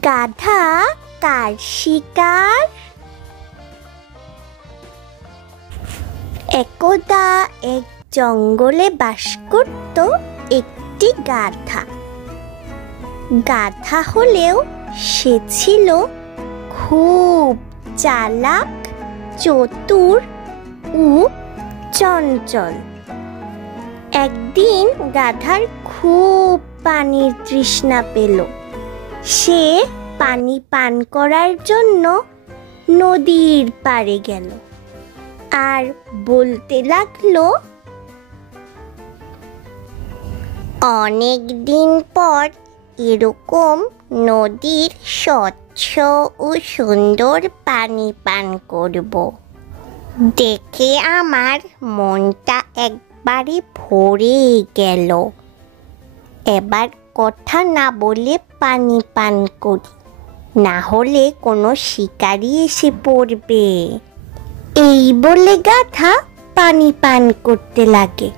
গাধা কার শিকার? একদা এক জঙ্গলে বাস করত একটি গাধা। গাধা হলেও সে ছিল খুব চালাক, চতুর ও চঞ্চল। একদিন গাধার খুব পানির তৃষ্ণা পেল। সে পানি পান করার জন্য নদীর পাড়ে গেল আর বলতে লাগলো, অনেক দিন পর এরকম নদীর স্বচ্ছ ও সুন্দর পানি পান করব। দেখে আমার মনটা একবারে ভরে গেল। এবার কথা না বলে পানি পান করি, না হলে কোনো শিকারী এসে পড়বে। এই বলে গাধা পানি পান করতে লাগে।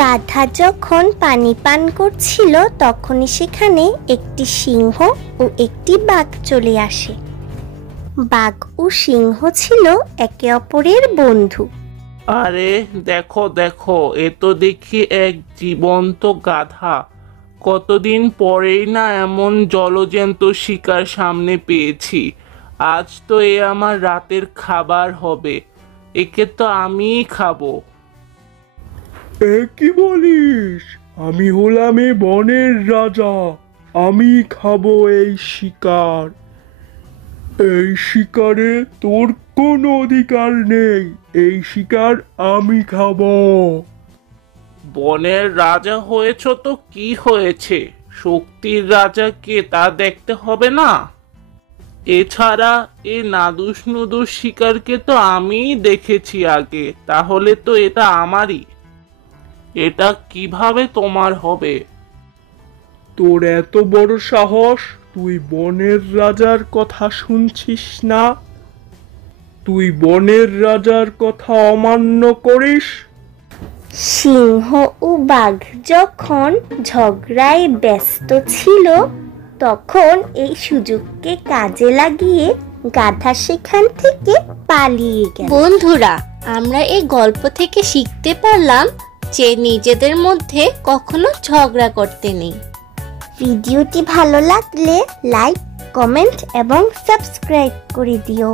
গাধা যখন পানি পান করছিল তখনই সেখানে একটি সিংহ ও একটি বাঘ চলে আসে। বাঘ ও সিংহ ছিল একে অপরের বন্ধু। আরে দেখো দেখো, এ তো দেখি এক জীবন্ত গাধা। কতদিন পরেই না এমন জলজ্যান্ত শিকার সামনে পেয়েছি। আজ তো এ আমার রাতের খাবার হবে। একে তো আমিই খাবো। এ কি বলিস? আমি হলাম এ বনের রাজা। আমি খাবো এই শিকার। এই শিকারে তোর কোনো অধিকার নেই। এই শিকার আমি খাবো। বনের রাজা হয়েছ তো কি হয়েছে? শক্তির রাজা কে তা দেখতে হবে না? এছাড়া এ নাদুস নুদুস শিকারকে তো আমিই দেখেছি আগে। তাহলে তো এটা আমারই। এটা কিভাবে তোমার হবে? তোর এত বড় সাহস! তুই বনের রাজার কথা শুনছিস না? তুই বনের রাজার কথা অমান্য করিস? সিংহ ও বাঘ যখন ঝগড়ায় ব্যস্ত ছিল তখন এই সুযোগকে কাজে লাগিয়ে গাধা সেখান থেকে পালিয়ে গেল। বন্ধুরা, আমরা এই গল্প থেকে শিখতে পারলাম যে নিজেদের মধ্যে কখনো ঝগড়া করতে নেই। ভিডিওটি ভালো লাগলে লাইক, কমেন্ট এবং সাবস্ক্রাইব করে দিও।